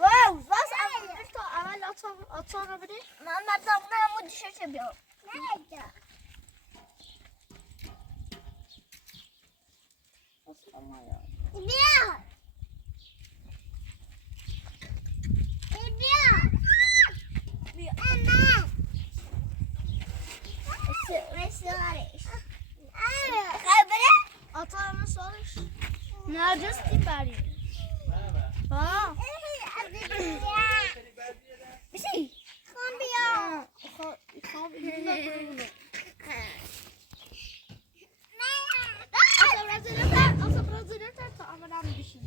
واو بس عمل اطفال بدي ماما ضمنا مود شو بيو لا ناجستي باري بسي خامبيا أصلا برازيلية تعمل عم بشي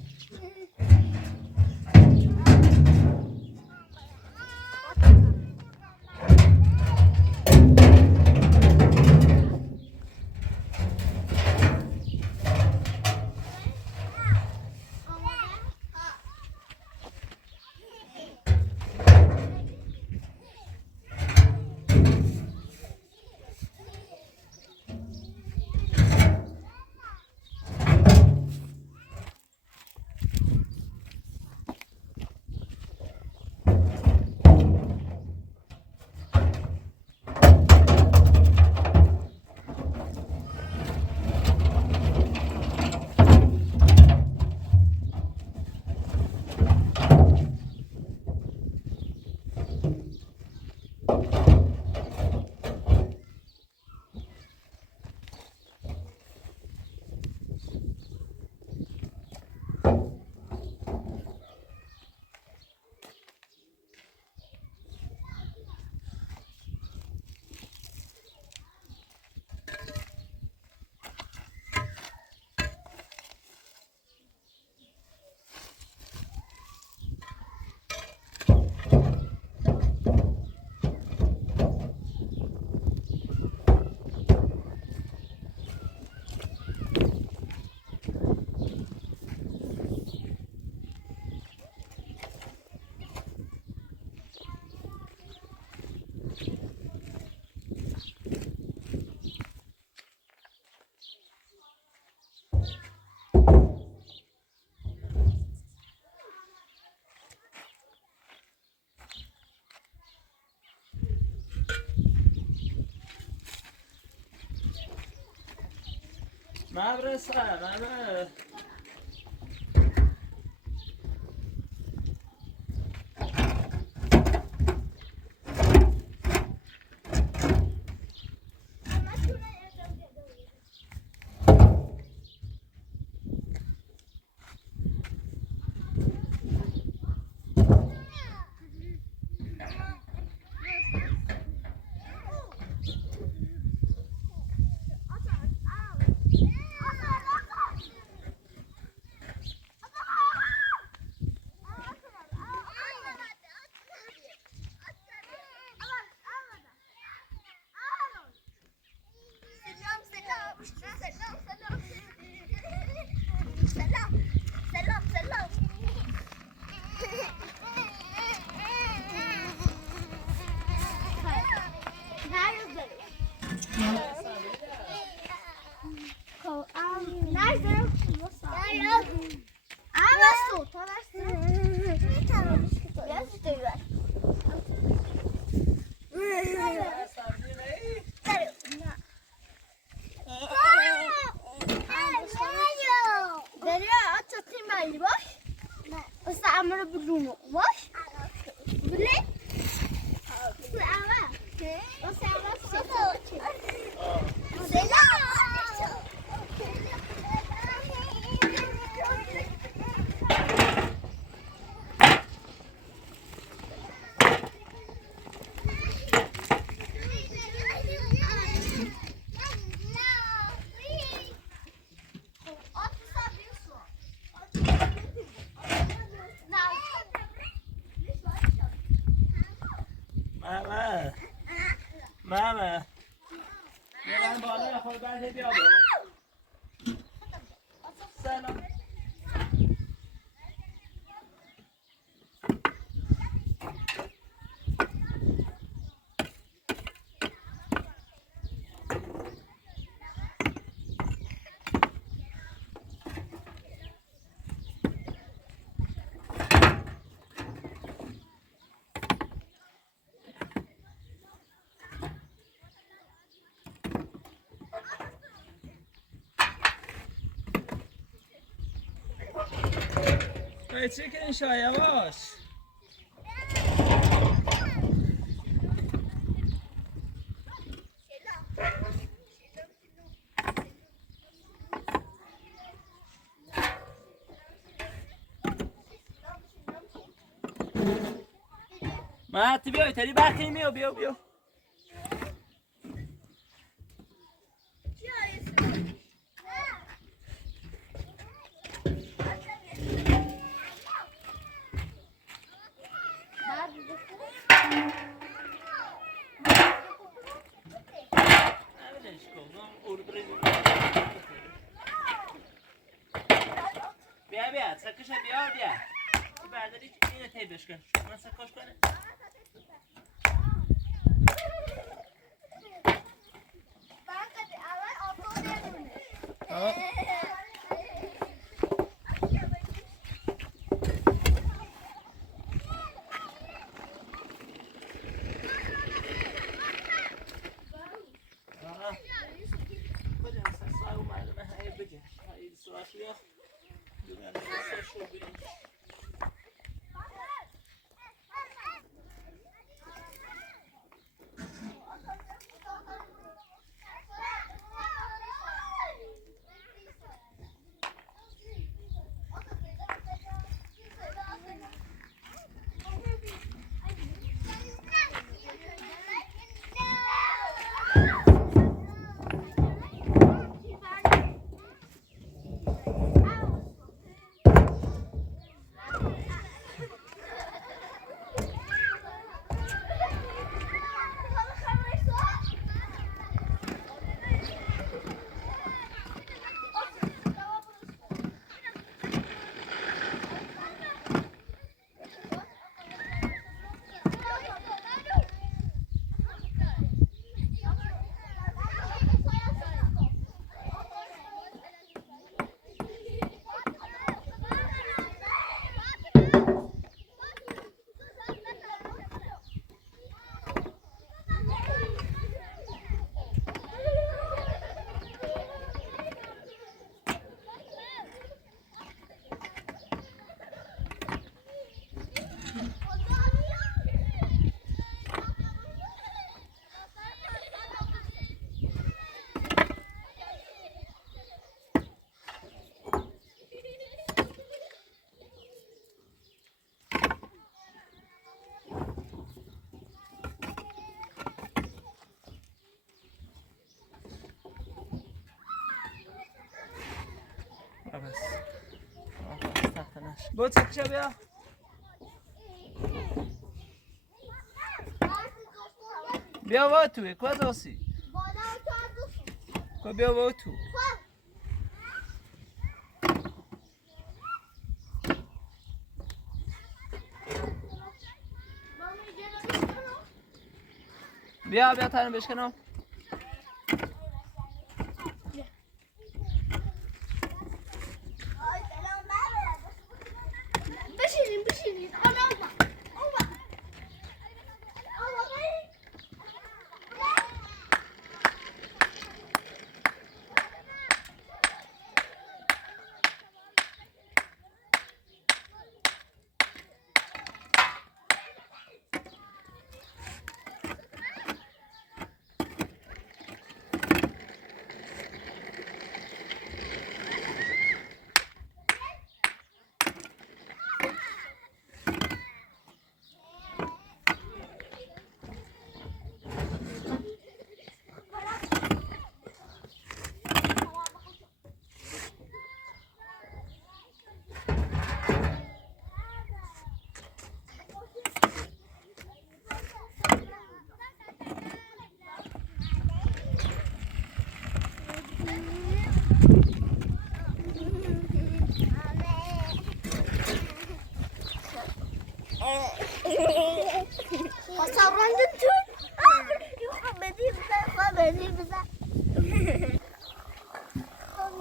مدرسه مدرسه istiyor. Derya at atayım ben boş. Usta amına bulunu boş. Bile. Ama. O sen ماما ماما من بالا خود بعد بیا برو سلام چیکن شایواش ما بیا تری برخی میو بیا بیا سکش بیا برداری اینو تیبش کن من سکش کنه بود سکش بیا بیا با توی کجاسی کو بیا با تو بیا تنو بشکنم بشینیم Pasavrandı tüm. Yok beni bize, beni bize.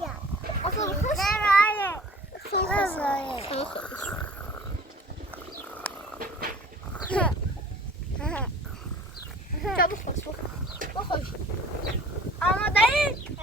Ya. Asıl kız. Nereye? Çabuk koş, koş. Ama değil.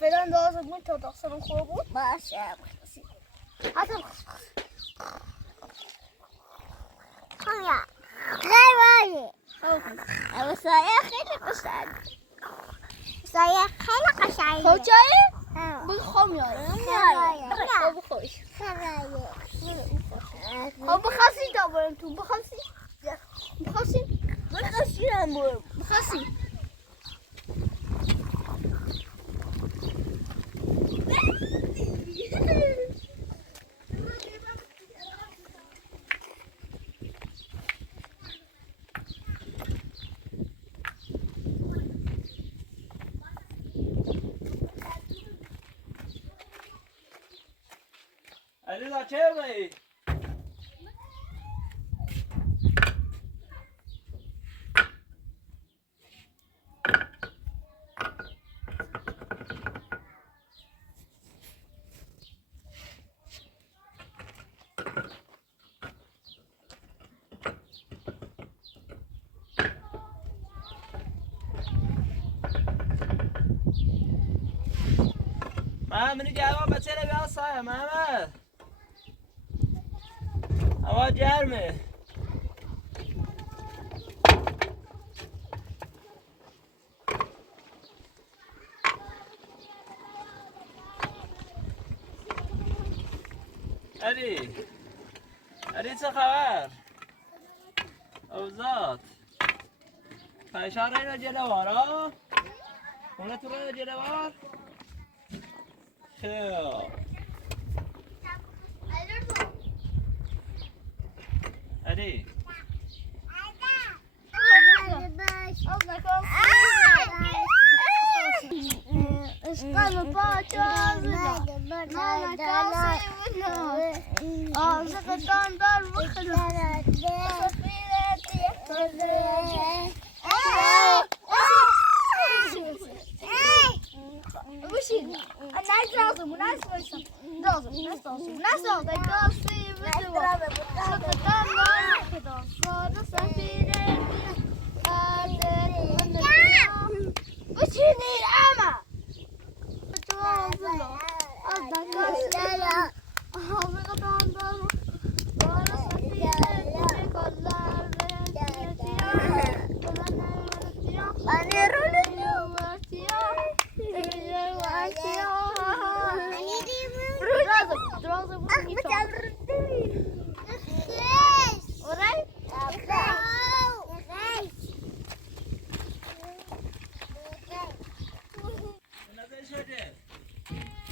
فعلا لازم انت تغسل الخروج ماشي هذا يا غير واي وسايا خيلك قشعر سايا خيلك قشعر خوجاي بالخم يا بخوش هو بخاسي دابا انتو بخاسي بخاسي علیرضا چرایی؟ محمد جواب بچه بیا سایه محمد هوا گرمه علی چه خبر؟ اوزاد فشار اینو جلوارا؟ اونه تو رو جلوار؟ خیلی علی اشتغل باجاز نانا كاسي ولا زقطان دار وخلا وش انا عايز لازم وناس وش لازم كاسي ولا زقطان دار وخلا صار سفينة وش هني العمى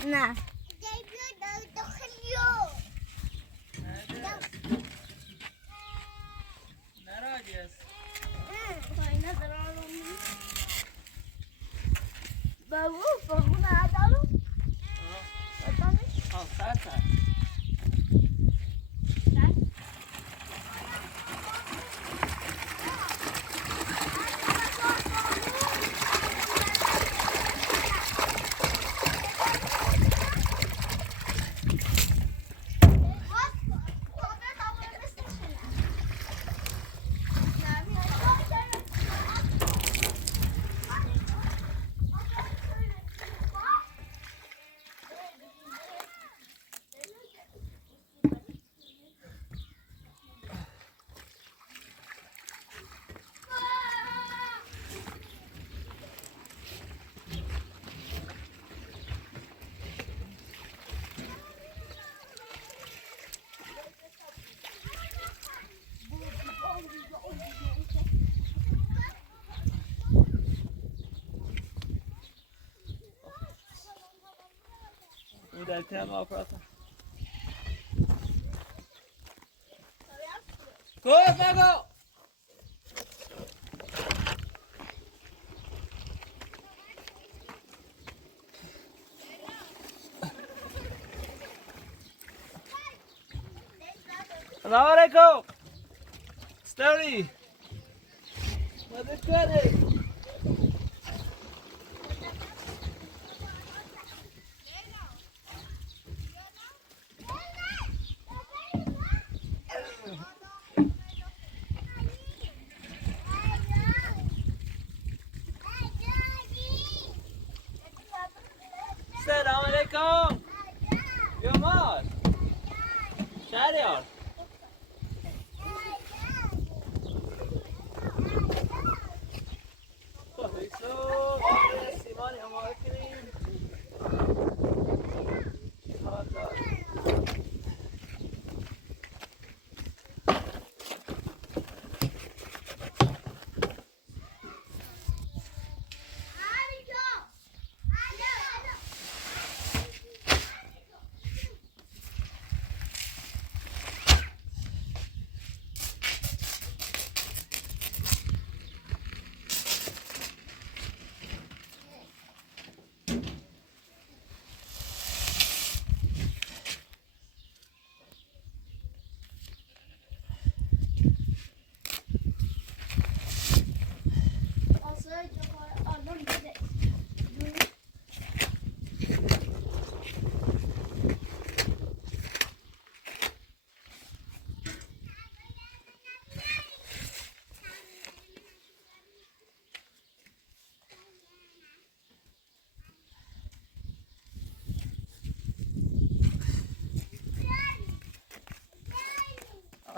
نعم در تیم آپراتا گفت نگو. سلام علیکم. ستوری. مدد کنی. سلام علیکم. بیامار. شهریار. سیمانی اماره کنیم.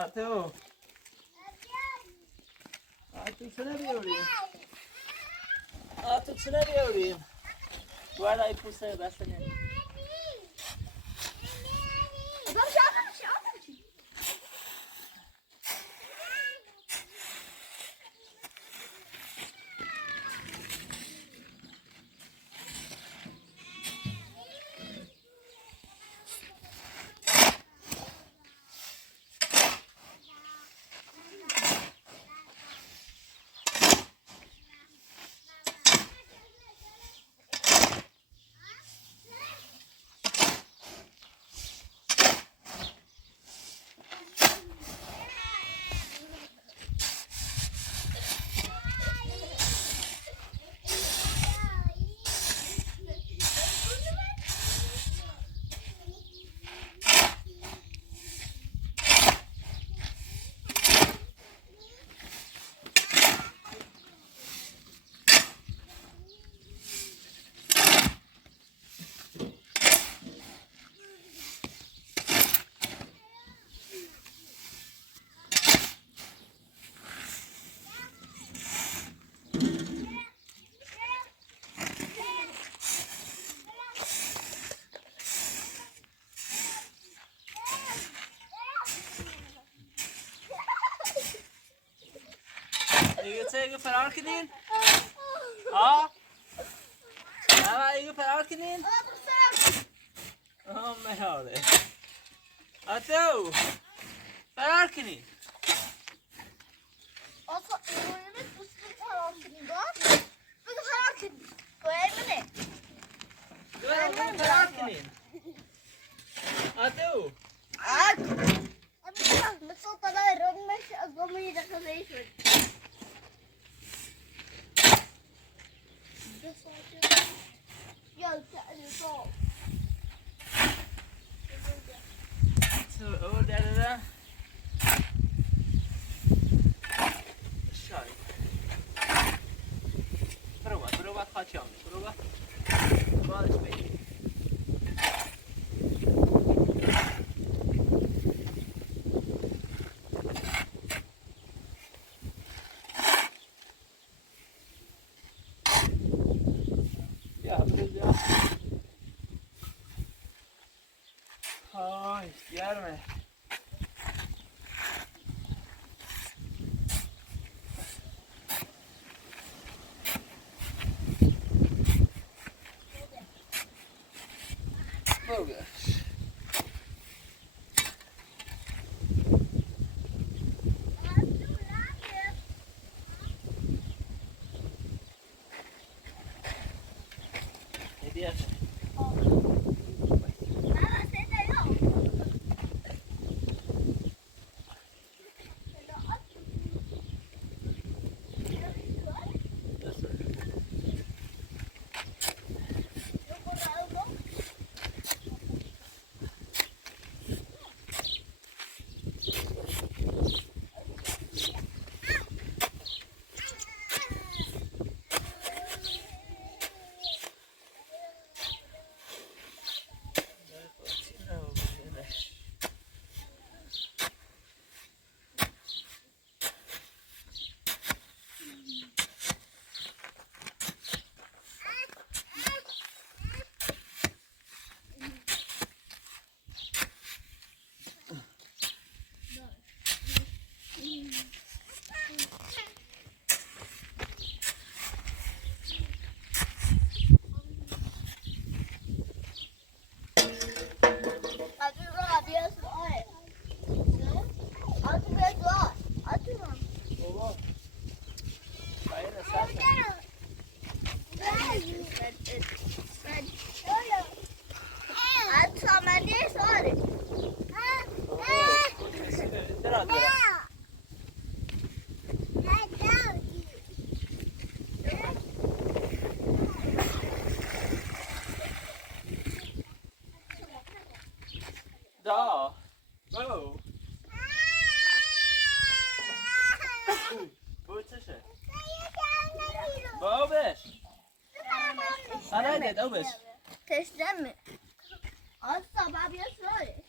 آتو چه نمیاریم؟ آتو چه نمیاریم؟ باید ای پوسته بسته نمیم. ایگه فرار کنین؟ آه؟ نه ایگه فرار کنین؟ آه مهاره آتو فرار کنین آتو ایرونیمت بسید فرار کنین داد؟ بگو فرار کنین باید منه فرار کنین آتو مثل طلای رون ماشي أضمي دخل يشوي يلا تعالي صوب أول ده شاي بروبات خاتيام بروبات بالش بي Ay, yerme. دا بو بو چشه بو بش آره دید او بش تشنمه آسا بابی سوره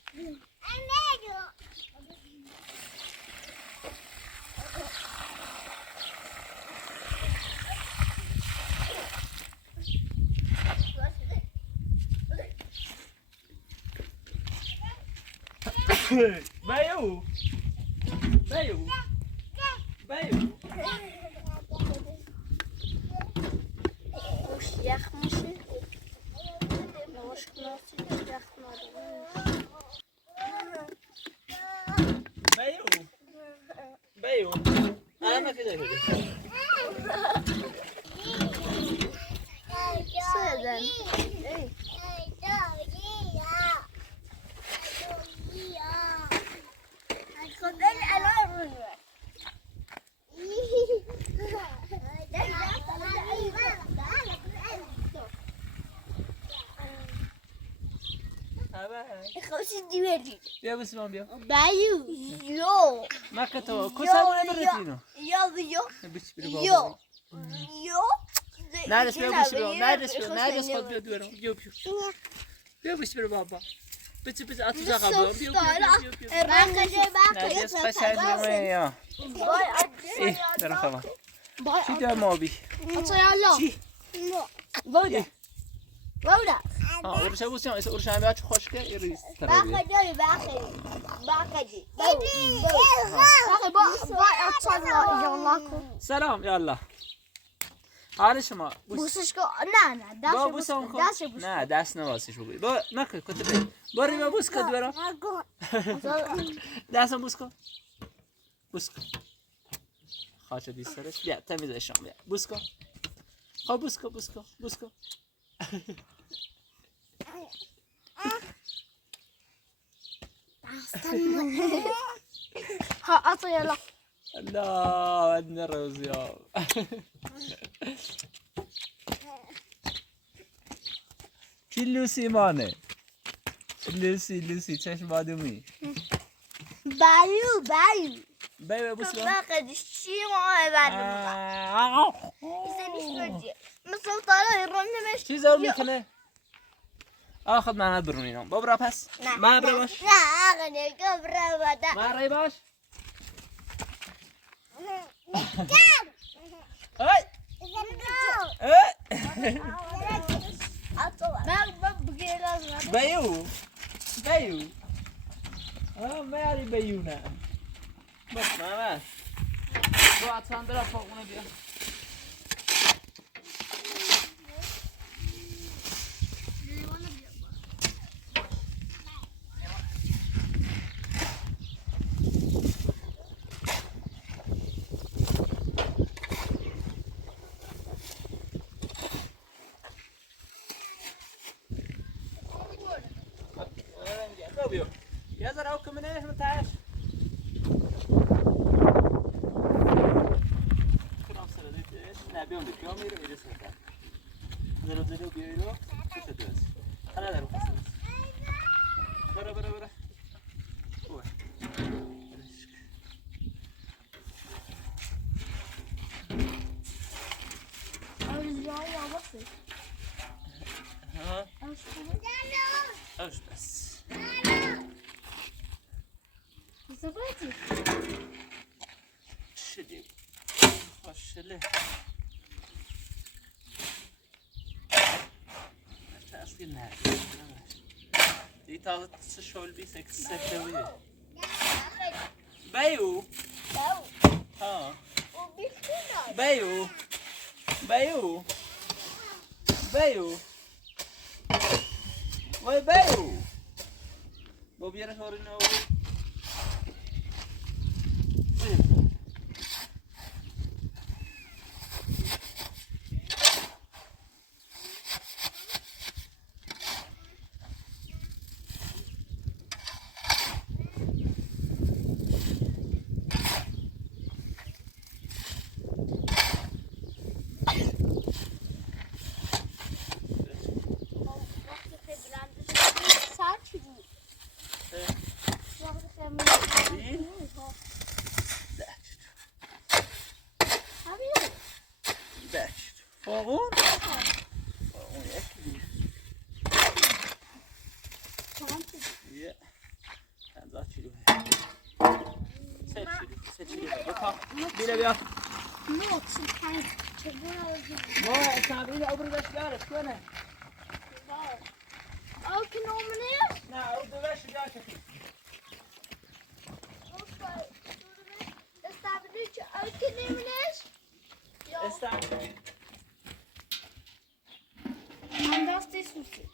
بیو بیو بیو خوش یخ میشه نوش کناسی یخ بیو بیو الان که داری سردن خدای الان رو خوشی دیوری بیا بسیمان بیا بایو یو مکه تو کسا مونه برسینو بچ برو بابا یو نرس بیا بچ برو نرس خود بیا دورم بیا بیا بچ برو بابا بچ اتو جا بابا بیا نرس قشنگه یا ای برو خواهم چی دار مابی چی Woda. Woda. ورشه بوسیم ایسا ورشه همه چه خوش که ایریز باقی داری باقی. سلام یالا حال شما بوسش کو نه با بوسم کن نه دست نواسیش بگوی با نکن کتبه باری با بوس کد برام دستم بوس کن بوس کن خواهد دیست سرش بیا تمیزشم بیا بوس کن خب بوس کن ها عطا يلا لا عندنا روزيا چی لوسی مانه لوسی چشم بادومی بايو بوس کن باقي شي ما بعد يسني مثل طالع الرمل مش چی زور میکنه آخد من برونینم بابرا پس من برا باش لا اغني قبره ودا من رای باش های بیو ماری بیو نه بس محمد با اتفاهم برا فاقونه بیا يا زرع وكم من ايش متعاش كلام سرديت ايش نبيهم دك يوم يرو يرو سردار زرو بيرو شو تدرس انا دارو خلاص برا هو ها اوش بس زبادي شدي خش له اصلي النهار دي تاخذ تشول بي سكسوي بايو ها بايو واي بايو بو بيرا هورينو Ja. En dat jullie. Zet jullie. Baka. Bile bia. Något som kan tillbaka. ما تعبين أبرد بس كونه. أو كنومني؟ نه أبرد بس جالس. استعبديش أو كنومنيش؟ استعبد. Andas det sushi.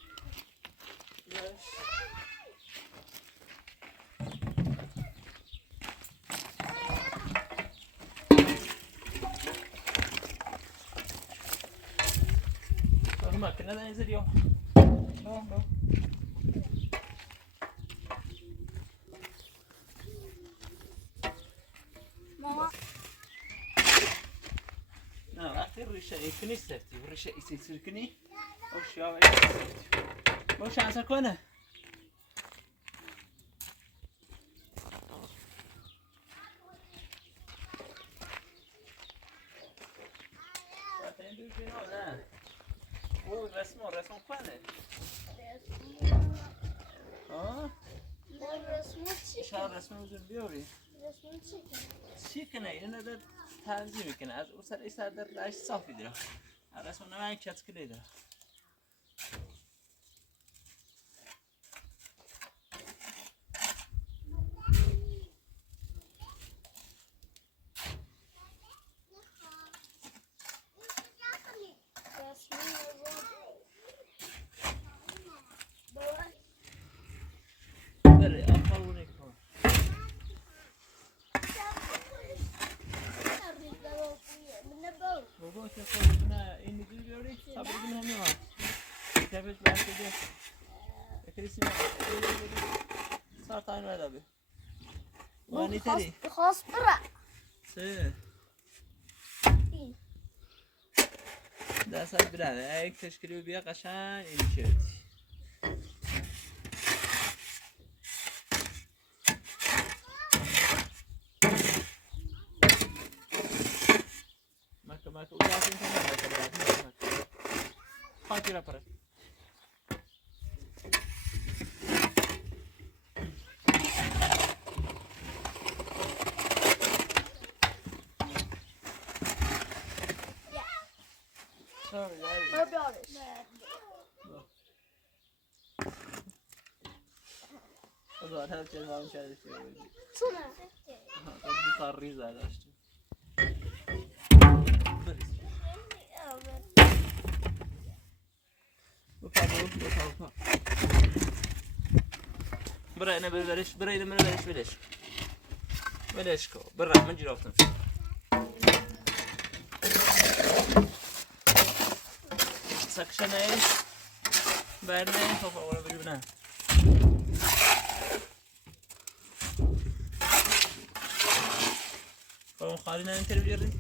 ما كنا ننزل اليوم. ماما. نه وقتی ریشه ایکنی سرتی و ریشه ایسی سرکنی او شیاوه با شانسا کنه وقتی دو جنو نه او رسم کنه ها؟ شاید رسم بزن بیاری چی کنه؟ اینه در تنظیم کنه از او سر ای سر در رایش صافی داره رسم نمایی کت کلی داره بله آخوونه کن بابا که خود نه این دیگه بیاری صبر کنه نمیاد کفش بحث دیگه اکریسی ساعت این ودا بی وانی تری خاص برا. سه دست برانه یک تشکیلی بیا قشنگ این شدی مکه او دست این کنه مکه برات خاطی را پره از هر چیز مام شده Såna. Du tar rizar där. برا انا بلاش برا انا بلاش كو برا ما نجي رافتم سكشن ايش برنامج خب اول بجيبنا خلينا نتربي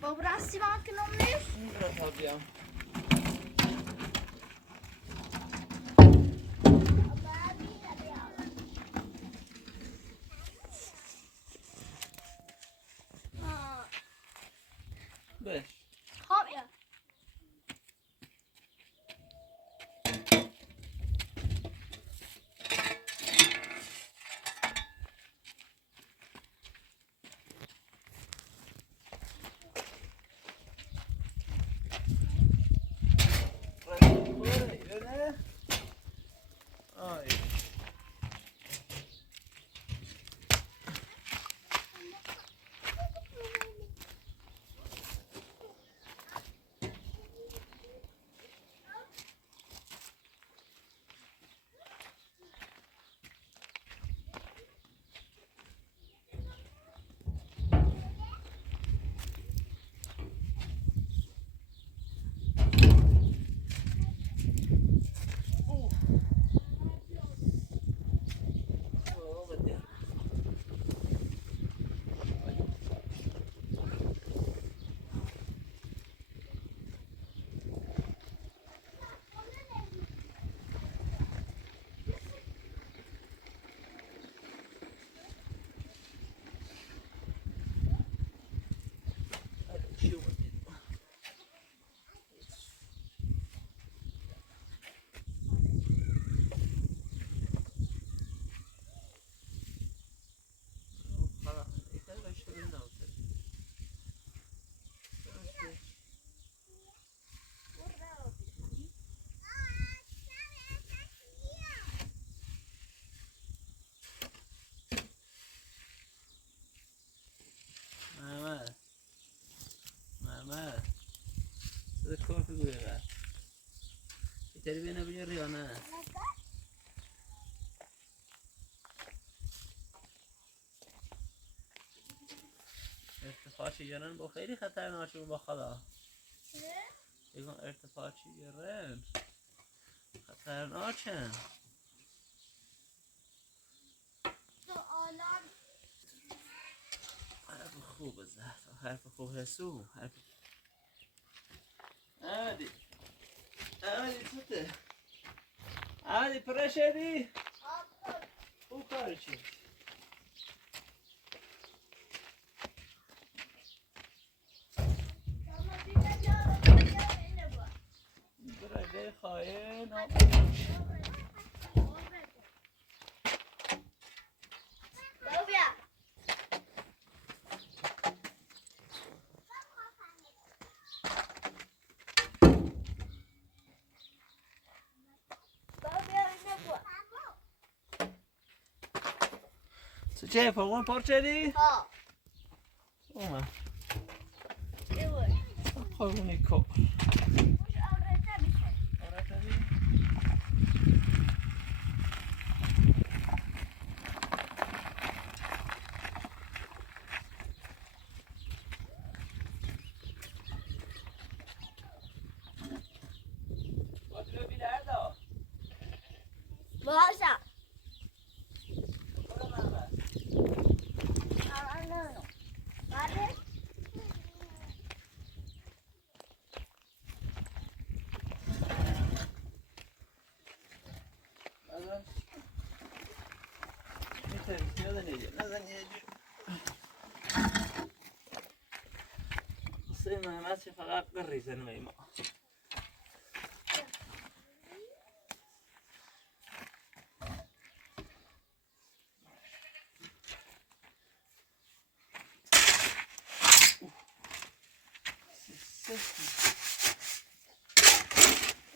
Vad brassig vanken om nu? Ja. Beş. Kom igen. تربينا بجري وانا ارتفاع شجران با خیلی خطرناکه با خدا بگم ارتفاع شجران خطرناکه حرف خوب زهر حرف خوب حسو حرف عادي عادي توته عادي پرشدی خوب کاری چی برای خواهی چه فرمان پارچه ها اومد ایوه خورونی کو مش آورده میشه باشه محمد فقط بریزن میما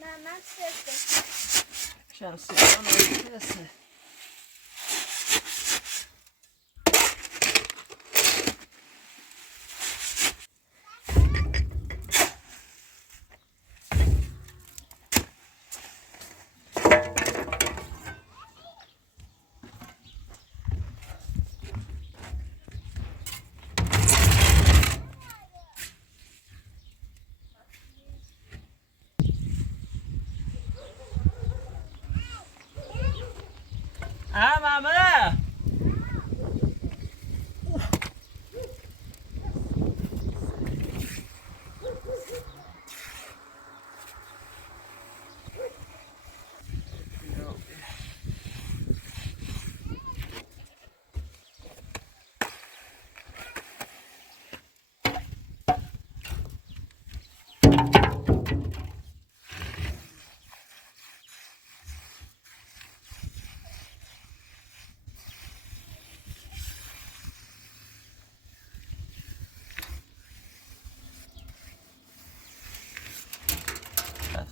محمد سفته شمسی آنه کسه ماما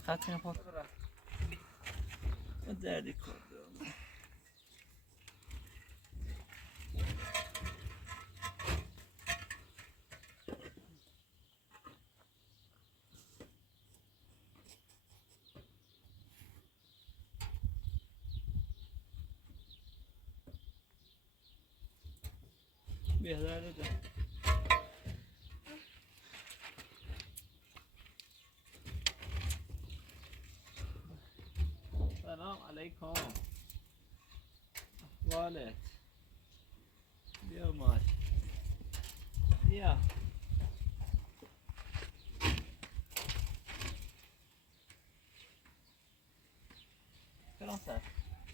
خطی پاک را دردی کرده بهداره ده سلام علیکم احوالت بیا ماش بیا کلام سر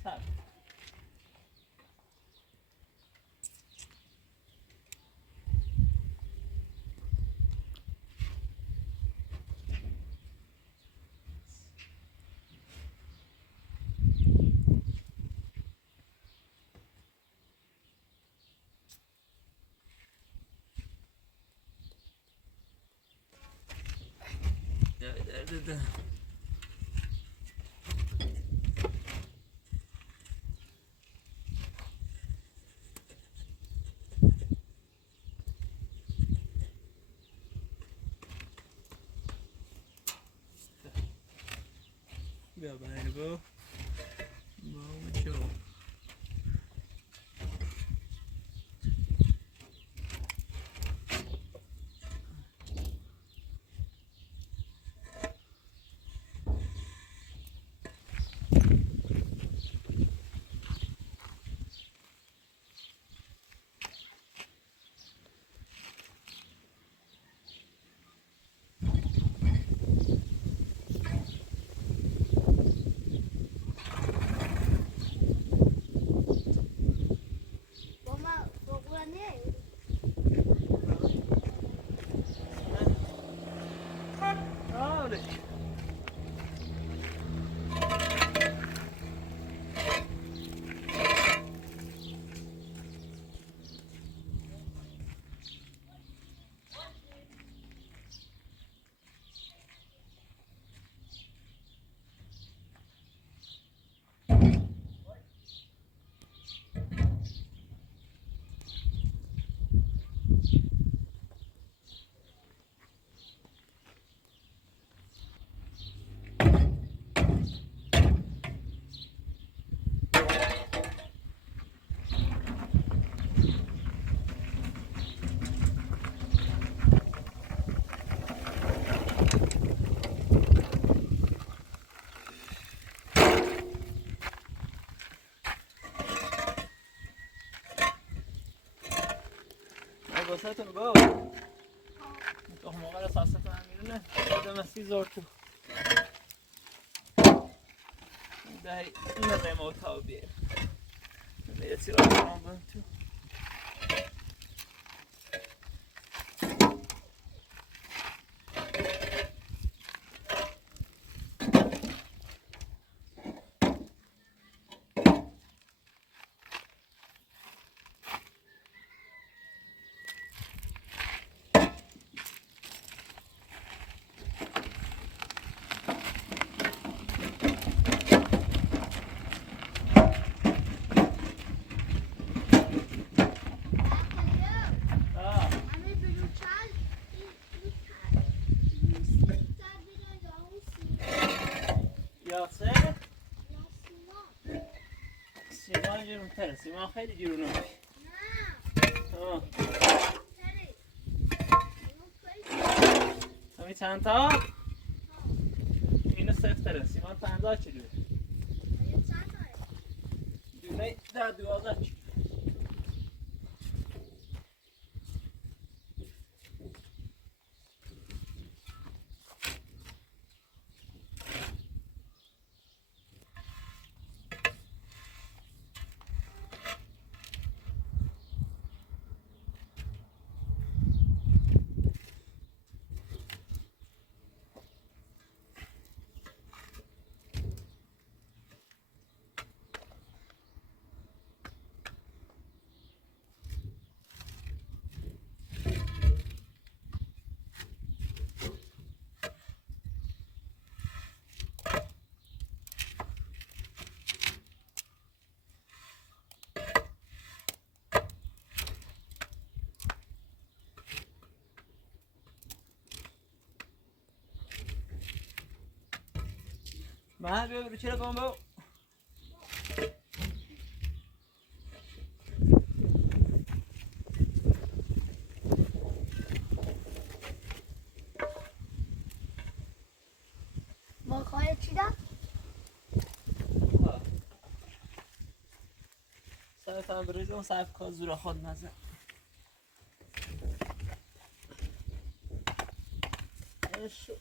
سر ده بیا برای با چه واسهتون با تخم مرغ اساستون هم میرونه بده مستی زور تو ده نده موتا بیه یه سیرا کنم بند تو یاسه سیمان جرون تره سیمان خیلی جرونه همین چند تا؟ اینو سفت تره سیمان چند تا چه دوه؟ دونه 10-12 چی؟ محل بیا برو چرا کنم باو مرغ‌های چی داد؟ سعی کنم بریزم و سعی کنم زور خود نزن شو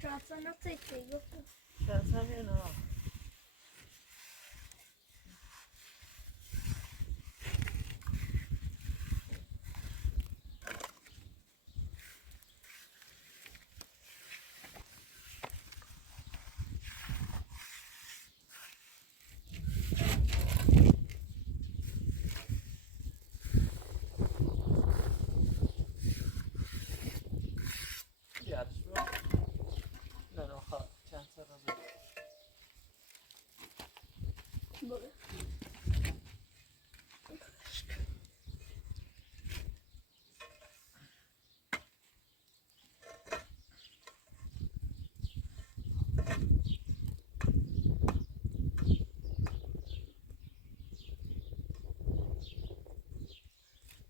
Trafsan att täcka i upp. Trafsan är nå.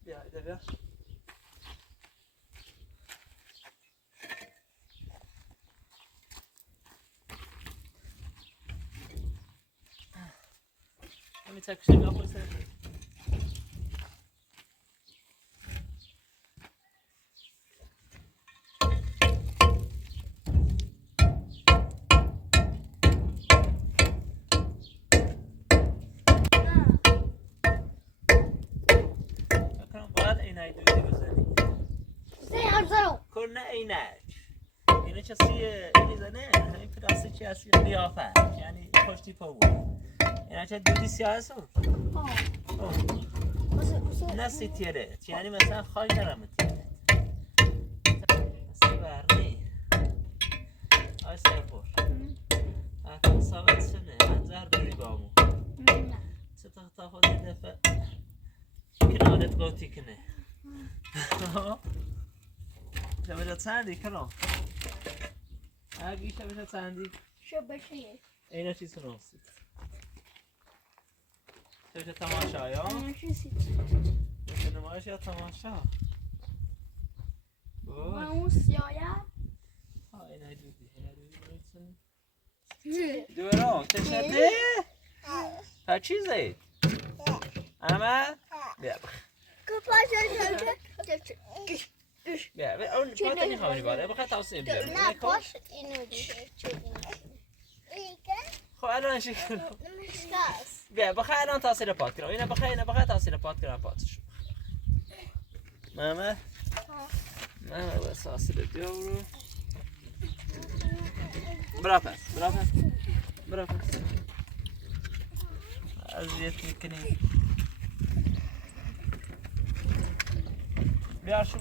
بیا ایده بیا همین تکشه بیا خود سر باید اینای دویدی بزنی کرنه اینک اینه چسیه اینی زنه همین پلاسی چی هستی قیافه یعنی پشتی پا بود اینه چه دودی سیاه هستون نه سی تیره یعنی مثلا خواهی نرمه تیره مثلا برنی آی سرپور اکن ثابت شنه منظر بری بامو چه تا خود این دفعه کنارت قوتی کنه شبه چندی کنم اگه شبه چندی اینه چیز نوستید شبه تماشا یا؟ میشه نمایش یا تماشا؟ اینه دودی دورو تشده؟ ها چیزه؟ اما؟ بیا بیا اون پات نمیخوانی باره بخواه توصیه بیارم نه باش اینو دیگه خب الان شکل بیا بخواه الان تاثیر پات کرم اینه بخواه تاثیر پات کرم پاتشو محمد باید تاثیر بیا برو برا پس اذیت میکنی بیار شو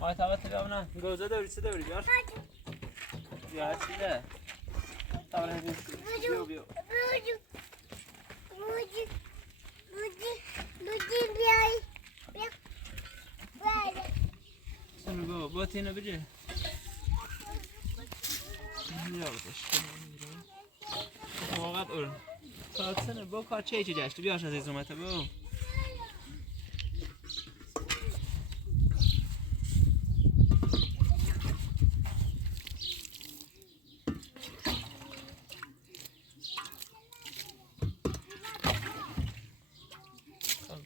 مای تابت بیا نه گوزه دوری چه دوری بیار بیار چی ده تابت بیا سنو با تینو بجه بیا بودش واقعا اون سنو با کار چه جشت بیارش از ایزومته با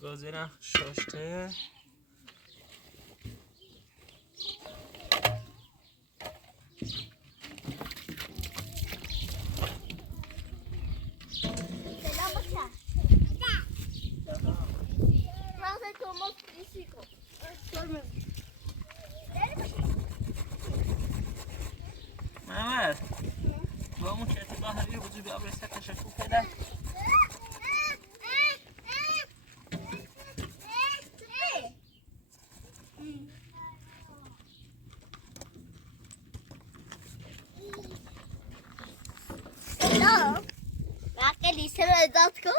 گازینا شاشته محمد با اون که اتباه هایی بزرگ بیا برسه تشکر کده لیسه رو ازاد کن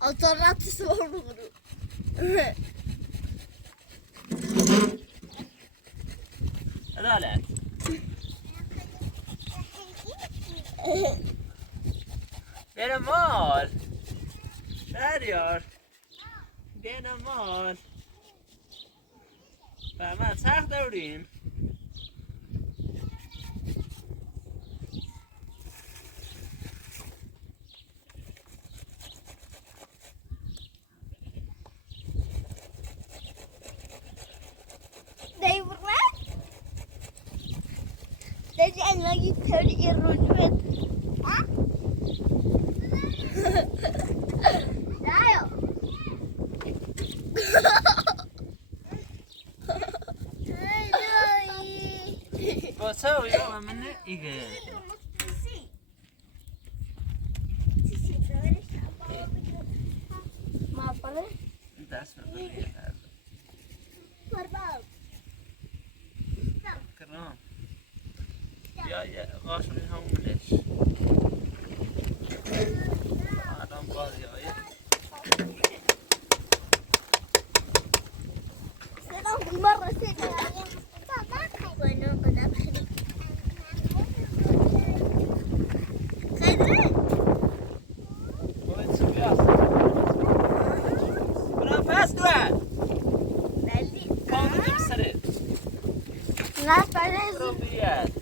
آتارات سوار بگرو عدالت بین مال شهریار بین مال فهمت سخت دورین لازم اجي تري الرجل بسوي يوم منه إيجا ما طلع أنت أسمع بالريح هذا مرباب كرام يا غاشوا هم ليش بازی های سلام مرة ثانية وانا قد خير باید چی بیاست برام فست دوید کامدیم سره نه فرز برام بیاد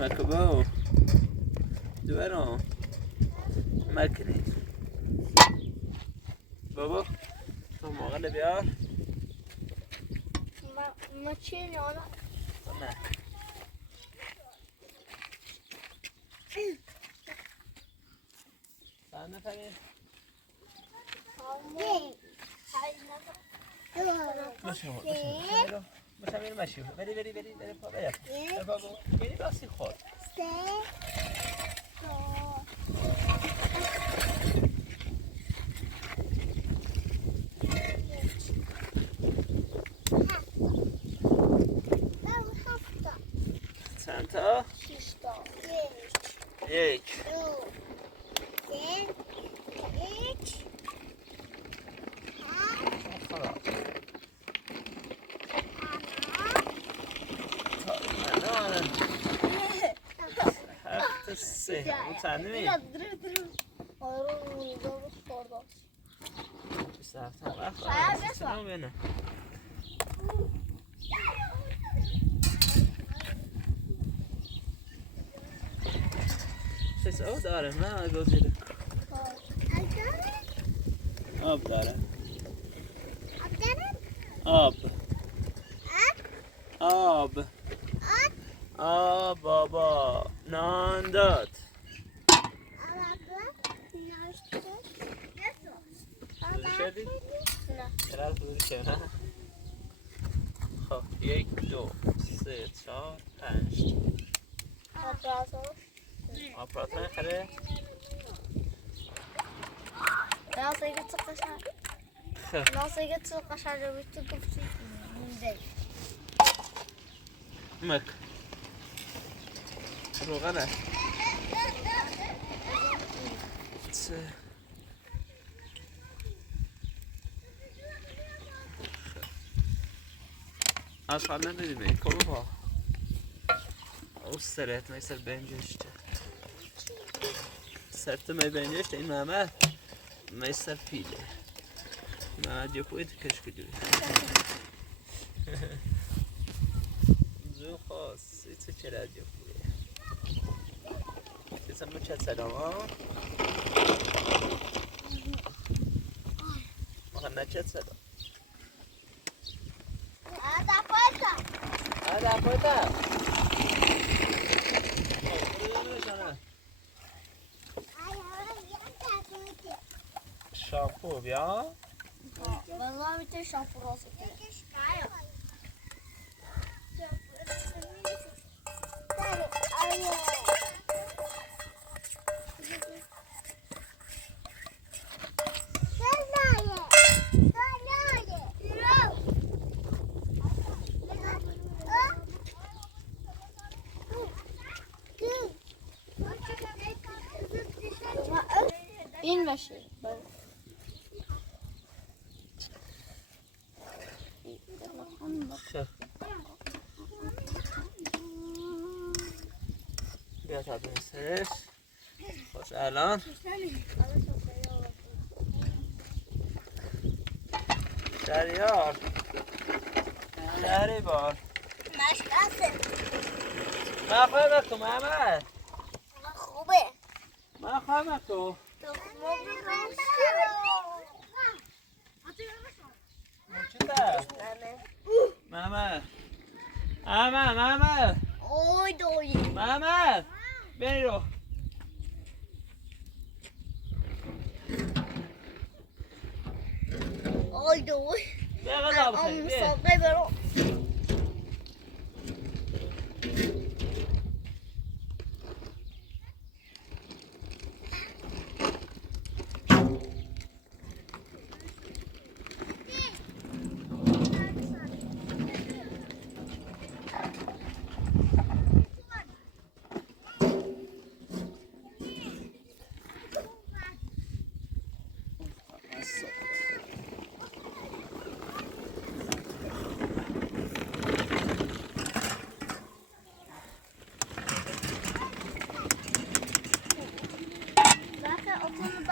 مکبو دوارم مکنی بابا تو موقع بیار ما چی نه نه فهم نفهمی؟ ماشي بری پا بیا بری راسی خود چند تا؟ 6 تا 1 خلاص 3 چند می؟ 27 وقت بینه شش آب داره نه گوزیده آب داره آب بابا نان داد شدی؟ نه خب 1 2 3 4 5 آپراتور خره مك روغنه أصعب من اللي كلها وصلت ما يصير بنجشت صرت ما بنجشت این محمد ما يصير فيله ما عاد يقوي تكش كده زو خاص يتشرع يقوي تسمى شات سلام ما خلنا شات سلام هذا فوتا شامپو بیا والله میتونی شامپو راست کنی این باشه بیا تا بنسش خوش الان شهریار شهری بار مشکسه من خواهی بکن محمد خوبه من خواهی بکن محمد محمد اوی دوی محمد بری رو اوی دوی بیا غذا بخوری بیا مسابقه برو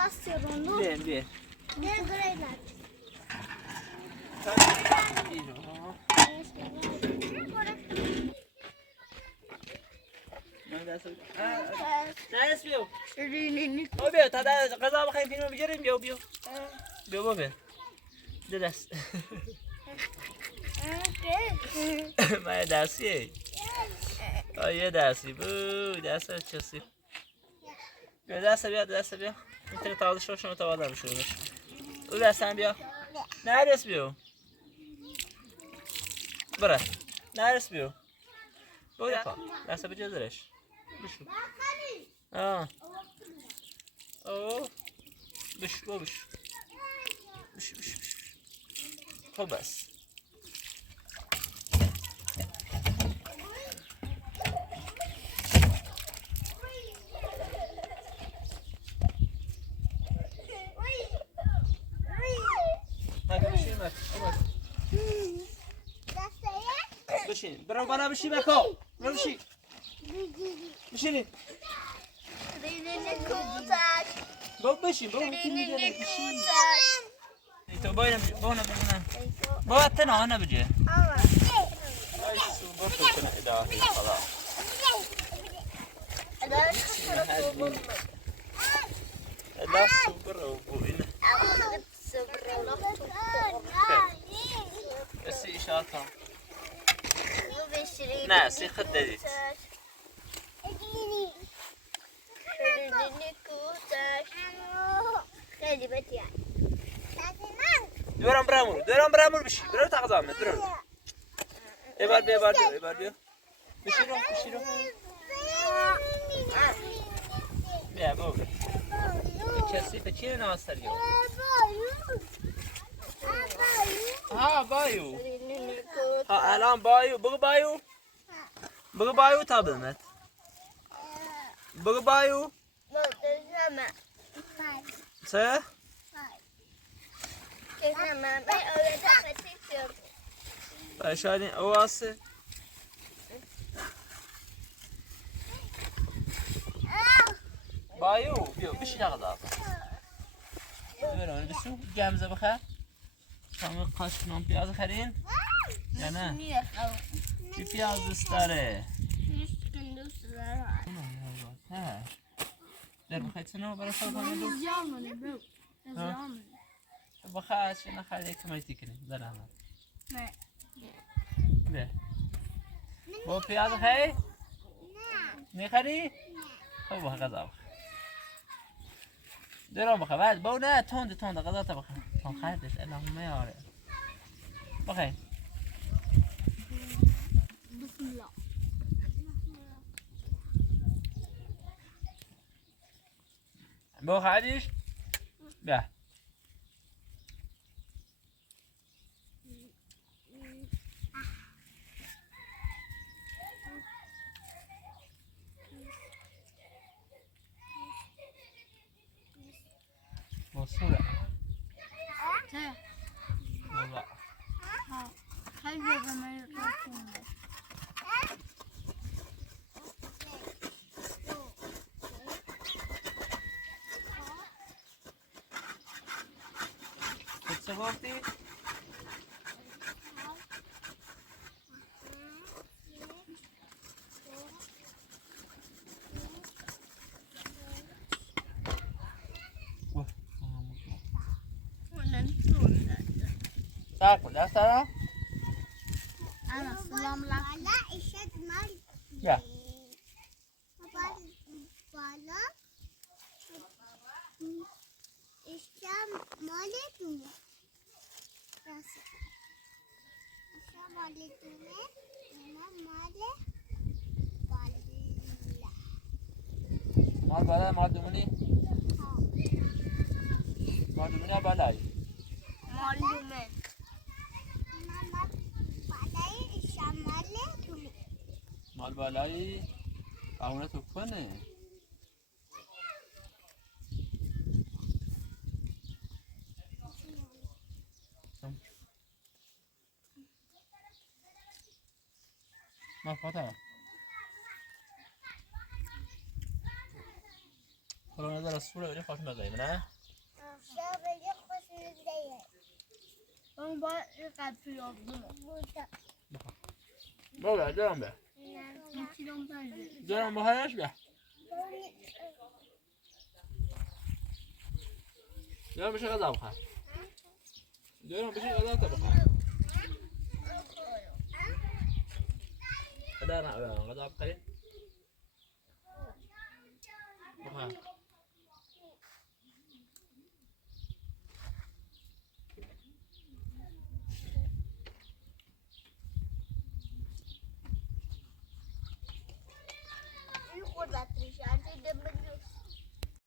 دست روندو بیا نه گریلات دست بیو بیا تا غذا بخوایم فیلم بگیریم بیا بیا ده دست ما دستی یه دستی بو دست چسی بیا دست بیا میتونه تازه شما تا آدم شده باشه او دست هم بیا نرس بیو بره نرس بیو بو دست بجا درش بشو اوه بشو خب بس بشین برو بالا بشین بکو برو بشین بشینی بشین تو باید بونه باید تنها نبجه برو کنه اداهی خلاص اداه سوبر وبوئنا بس إشارتها ناسي خددت دوران برامور بشي برو تغزامه برو يبار بيو بشيرو بيا بابا بتشسي فشير ناصر اليوم ها بايو ها الان بايو بگو بايو تابلمت بگو بايو سه شايدين اواسه بايو بيو بشي تغضب برو بسو جامزه بخير شامل قاش نام پیاز خرین یا نه چی پیاز دوست داره نه در بخیر چنو برای صاحب کنید بخیر چه نخری کمیتی کنیم در همه نه به با پیاز خری میخری خب بخیر غذا درام بخیر بعد باو نه تند غذا تا بخیر تند خریدش اللهم یاره بخیر بسم الله باو خریدش بیا بصورة لا خلي ما يركبون تصورتي تاكل يا سارة أنا سلام لك لا إشاد مال يا بالا إشام مالتونه إشام مالتونه أنا مال بالا مال دومني مال دومني بالاي معلومات مال بالایی اونه تو کنه ما فاطمه خلونا نظر الصورة اللي فاطمة زي نه شابه خوش می‌دهی. اون با این قبل یابدونه بابا درم به این کیلوم پنجه درم به هایش به درم بشه غذا بخواه درم بشه غذا بخواه غذا بخواه بخواه این خود بطریش هرچی دم بگیرم